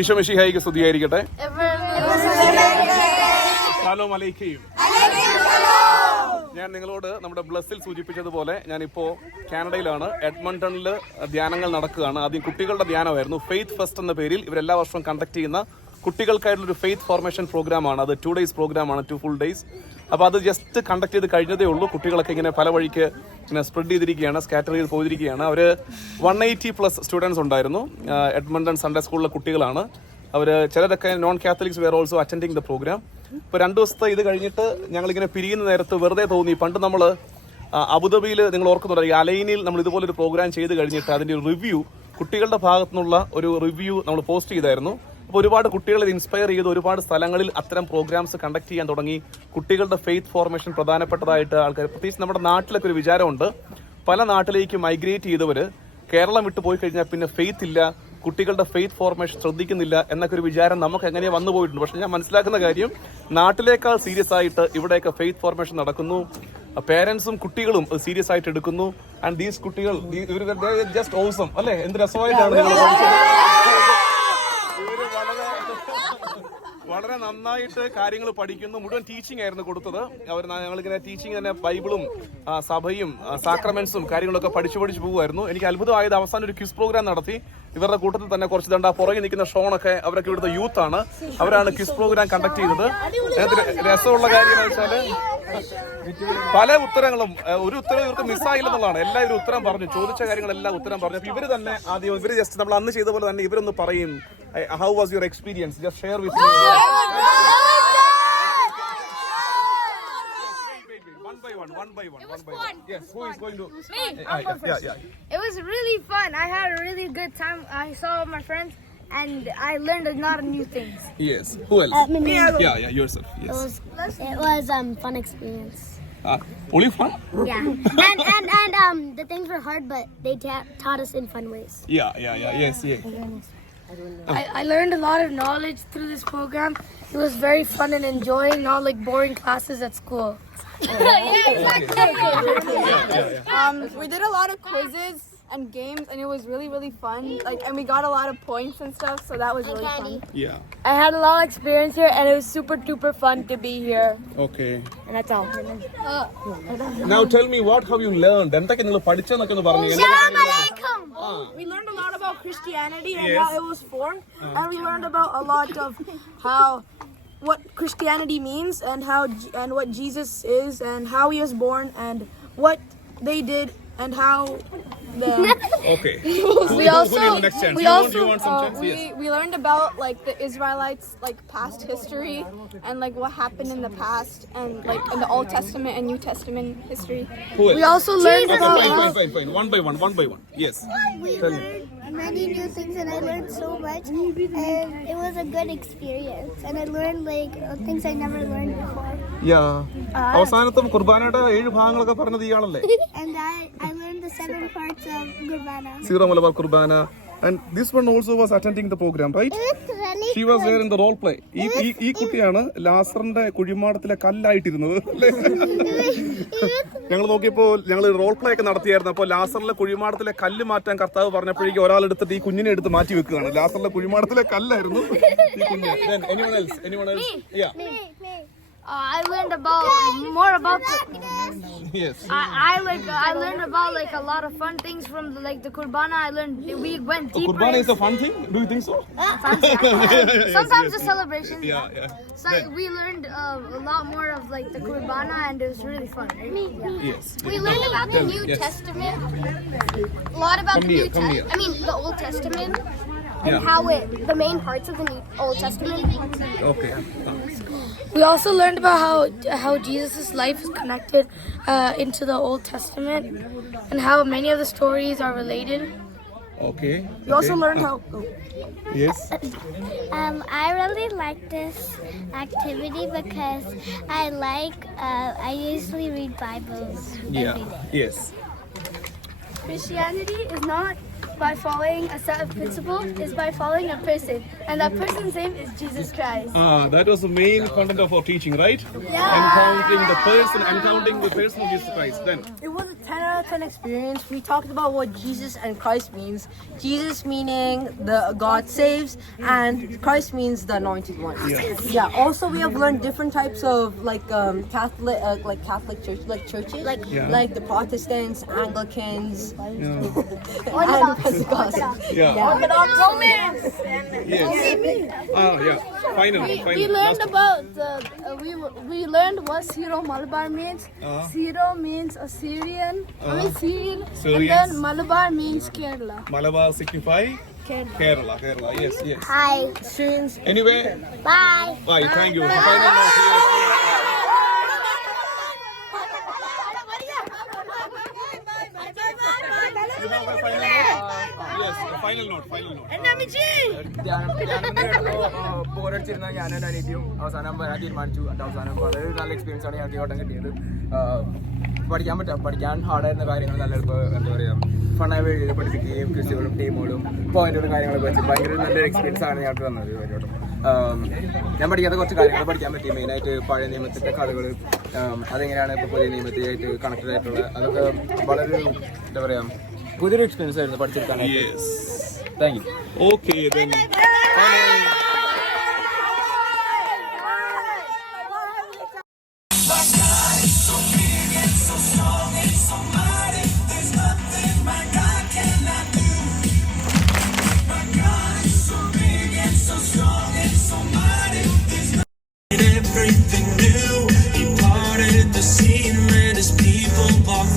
ഈശോ മിശിഹായിക്ക് സ്തുതിയായിരിക്കട്ടെ. ശലോം അലൈക്കും. ഞാൻ നിങ്ങളോട് നമ്മുടെ ബ്ലസ്സിൽ സൂചിപ്പിച്ചതുപോലെ ഞാനിപ്പോൾ കാനഡയിലാണ്. എഡ്മണ്ടണിൽ ധ്യാനങ്ങൾ നടക്കുകയാണ്. ആദ്യം കുട്ടികളുടെ ധ്യാനമായിരുന്നു. ഫെയ്ത്ത് ഫെസ്റ്റ് എന്ന പേരിൽ ഇവരെല്ലാ വർഷവും കണ്ടക്ട് ചെയ്യുന്ന കുട്ടികൾക്കായിട്ടുള്ളൊരു ഫെയ്ത്ത് ഫോർമേഷൻ പ്രോഗ്രാമാണ്. അത് 2 days പ്രോഗ്രാമാണ്, 2 full days. അപ്പോൾ അത് ജസ്റ്റ് കണ്ടക്ട് ചെയ്ത് കഴിഞ്ഞതേ ഉള്ളൂ. കുട്ടികളൊക്കെ ഇങ്ങനെ പല വഴിക്ക് ഇങ്ങനെ സ്പ്രെഡ് ചെയ്തിരിക്കുകയാണ്, സ്കാറ്റർ ചെയ്ത് പോയിരിക്കുകയാണ്. അവർ 180+ സ്റ്റുഡൻസ് ഉണ്ടായിരുന്നു. എഡ്മണ്ടൺ സൺഡേ സ്കൂളിലെ കുട്ടികളാണ് അവർ. ചിലരൊക്കെ non Catholics were also attending the programme. ഇപ്പോൾ 2 ദിവസത്തെ ഇത് കഴിഞ്ഞിട്ട് ഞങ്ങളിങ്ങനെ പിരിയുന്ന നേരത്ത് വെറുതെ തോന്നി, പണ്ട് നമ്മൾ അബുദാബിയിൽ നിങ്ങൾ ഓർക്കുന്നുണ്ടെങ്കിൽ അലൈനിൽ നമ്മൾ ഇതുപോലൊരു പ്രോഗ്രാം ചെയ്ത് കഴിഞ്ഞിട്ട് അതിൻ്റെ റിവ്യൂ, കുട്ടികളുടെ ഭാഗത്തു നിന്നുള്ള ഒരു റിവ്യൂ നമ്മൾ പോസ്റ്റ് ചെയ്തായിരുന്നു. അപ്പോൾ ഒരുപാട് കുട്ടികളെ ഇൻസ്പയർ ചെയ്ത് ഒരുപാട് സ്ഥലങ്ങളിൽ അത്തരം പ്രോഗ്രാംസ് കണ്ടക്ട് ചെയ്യാൻ തുടങ്ങി. കുട്ടികളുടെ ഫെയ്ത്ത് ഫോർമേഷൻ പ്രധാനപ്പെട്ടതായിട്ട് ആൾക്കാർ, പ്രത്യേകിച്ച് നമ്മുടെ നാട്ടിലൊക്കെ ഒരു വിചാരമുണ്ട്, പല നാട്ടിലേക്ക് മൈഗ്രേറ്റ് ചെയ്തവർ കേരളം വിട്ടു പോയി കഴിഞ്ഞാൽ പിന്നെ ഫെയ്ത്ത് ഇല്ല, കുട്ടികളുടെ ഫെയ്ത്ത് ഫോർമേഷൻ ശ്രദ്ധിക്കുന്നില്ല എന്നൊക്കെ ഒരു വിചാരം നമുക്ക് എങ്ങനെയാ വന്നു പോയിട്ടുണ്ട്. പക്ഷെ ഞാൻ മനസ്സിലാക്കുന്ന കാര്യം, നാട്ടിലേക്കാൾ സീരിയസ് ആയിട്ട് ഇവിടെയൊക്കെ ഫെയ്ത്ത് ഫോർമേഷൻ നടക്കുന്നു. പേരൻസും കുട്ടികളും സീരിയസ് ആയിട്ട് എടുക്കുന്നു. ആൻഡ് ദീസ് കുട്ടികൾ ജസ്റ്റ് ഓസം അല്ലേ, എന്ത് രസമായിട്ടാണ് നിങ്ങൾ വളരെ നന്നായിട്ട് കാര്യങ്ങൾ പഠിക്കുന്നു. മുഴുവൻ ടീച്ചിങ് ആയിരുന്നു കൊടുത്തത്. ഞങ്ങളിങ്ങനെ ടീച്ചിങ് തന്നെ ബൈബിളും സഭയും സാക്രമെന്റ്സും കാര്യങ്ങളൊക്കെ പഠിച്ചു പോകുമായിരുന്നു. എനിക്ക് അത്ഭുതമായത് അവസാനം ഒരു ക്വിസ് പ്രോഗ്രാം നടത്തി. ഇവരുടെ കൂട്ടത്തിൽ തന്നെ കുറച്ച് ദണ്ട പുറകെ നിൽക്കുന്ന ഷോണൊക്കെ, അവരൊക്കെ ഇവിടുത്തെ യൂത്ത് ആണ്. അവരാണ് ക്വിസ് പ്രോഗ്രാം കണ്ടക്ട് ചെയ്തത്. രസമുള്ള കാര്യം എന്ന് വെച്ചാല് പല ഉത്തരങ്ങളും, ഒരു ഉത്തരം ഇവർക്ക് മിസ്സായില്ലെന്നുള്ളതാണ്. എല്ലാവരും ഉത്തരം പറഞ്ഞു, ചോദിച്ച കാര്യങ്ങളെല്ലാം ഉത്തരം പറഞ്ഞു. അപ്പൊ ഇവര് തന്നെ ആദ്യം ഇവര് ജസ്റ്റ് നമ്മൾ അന്ന് ചെയ്ത പോലെ തന്നെ ഇവരൊന്ന് പറയും, how was your experience, just share with me. One by one. Yes, who is going to? Me. It was really fun. I had a really good time. I saw all my friends and I learned a lot of new things. Yes. Who else? Me. Yeah, yourself. Yes. It was fun experience. Only fun? Yeah. and the things were hard, but they taught us in fun ways. Yeah. Yes. I learned a lot of knowledge through this program. It was very fun and enjoying, not like boring classes at school. We did a lot of quizzes and games, and it was really fun. And we got a lot of points and stuff, so that was really fun. Yeah. I had a lot of experience here, and it was super duper fun to be here. Okay. And that's all. Now tell me, what have you learned? എന്തൊക്കെ നിങ്ങൾ പഠിച്ചെന്നൊക്കെ ഒന്ന് പറഞ്ഞു. We learned a lot about Christianity and how it was formed, and we learned about a lot of what Christianity means and what Jesus is and how he was born and what they did and how Okay. we also you want some chance? Yes. we learned about like the Israelites past history and what happened in the past and in the Old Testament and New Testament history. We also learned about Fine. One by one. Yes. We learned many new things, and I learned so much, and it was a good experience. And I learned things I never learned before. Yeah. അവസാനത്തെ കുർബാനയുടെ 7 ഭാഗങ്ങളൊക്കെ പറഞ്ഞത് ഇയാളല്ലേ? And I learned the 7 parts of Gurbana. Sira Malabar Kurbana. And this one also was attending the program, right? She was there in the role play. ഈ കുട്ടിയാണ് ലാസറിന്റെ കുഴിമാടത്തിലെ കല്ലായിട്ടിരുന്നത്. ഞങ്ങൾ നോക്കിയപ്പോൾ ഞങ്ങൾ റോൾ പ്ലേ ഒക്കെ നടത്തിയായിരുന്നു. അപ്പോൾ ലാസറിലെ കുഴിമാടത്തിലെ കല്ല് മാറ്റാൻ കർത്താവ് പറഞ്ഞപ്പോഴേക്കും ഒരാൾ എടുത്തിട്ട് ഈ കുഞ്ഞിനെ എടുത്ത് മാറ്റി വെക്കുകയാണ്. ലാസറിലെ കുഴിമാടത്തിലെ കല്ലായിരുന്നു ഈ കുഞ്ഞ്. Then anyone else? Yeah. I learned more about Yes. I learned about a lot of fun things from the Kurbana. We went deeper. Kurbana is a fun thing? Do you think so? Sometimes a celebration. Yeah. So we learned a lot more of the Kurbana, and it was really fun. Yes. We learned about the New Testament. A lot about the New Testament. I mean the Old Testament. And how the main parts of the Old Testament. Okay. We also learned about how Jesus' life is connected into the Old Testament, and how many of the stories are related. Okay. We also learned how. Yes. I really like this activity because I usually read Bibles. Yeah. Yes. Christianity is not by following a set of principles, it's by following a person, and that person's name is Jesus Christ. That was the main content of our teaching, right? Yeah. Encountering the person of Jesus Christ. Then It was a 10 marathon experience, we talked about what Jesus and Christ means. Jesus meaning the God saves, and Christ means the anointed one. Yeah. Also, we have learned different types of Catholic churches, like the Protestants, Anglicans, and Pentecostals. Yeah. Romans. Yeah. Finally. We learned about we learned what Syro Malabar means. Syro means Assyrian. Syrian. Syrians. And then Malabar means Kerala. Malabar signify Kerala. Yes. Hi. Students. Anyway, Bye. bye. Thank you. Final note. Yes, final note. ബോറടിച്ചിരുന്ന ഞാനും അനിയത്തിയും അവസാനം വരാൻ തീരുമാനിച്ചു. അവസാനം വളരെ നല്ല എക്സ്പീരിയൻസ് ആണ് ഞങ്ങൾക്ക് ഇവിടെ കിട്ടിയത്. പഠിക്കാൻ ഹാർഡായിരുന്ന കാര്യങ്ങൾ നല്ല എന്താ പറയുക ഫണ്ണായി എഴുതി പഠിപ്പിക്കുകയും ക്രിസ്റ്റുകളും ടീമുകളും പോയിന്റുകളും കാര്യങ്ങളൊക്കെ വെച്ച് ഭയങ്കര നല്ലൊരു എക്സ്പീരിയൻസ് ആണ് ഞങ്ങൾക്ക് തന്നത് ഇവരോട്. ഞാൻ പഠിക്കാത്ത കുറച്ച് കാര്യങ്ങൾ പഠിക്കാൻ പറ്റി. മെയിനായിട്ട് പഴയ നിയമത്തിൻ്റെ കഥകൾ അതെങ്ങനെയാണ് ഇപ്പോൾ പുതിയ നിയമത്തിലായിട്ട് കണക്റ്റഡ് ആയിട്ടുള്ള അതൊക്കെ വളരെ എന്താ പറയുക പുതിയൊരു എക്സ്പീരിയൻസ് ആയിരുന്നു പഠിച്ചെടുക്കാനായിട്ട്. Thank you. Okay, then. Everything new, he parted the sea and let his people walk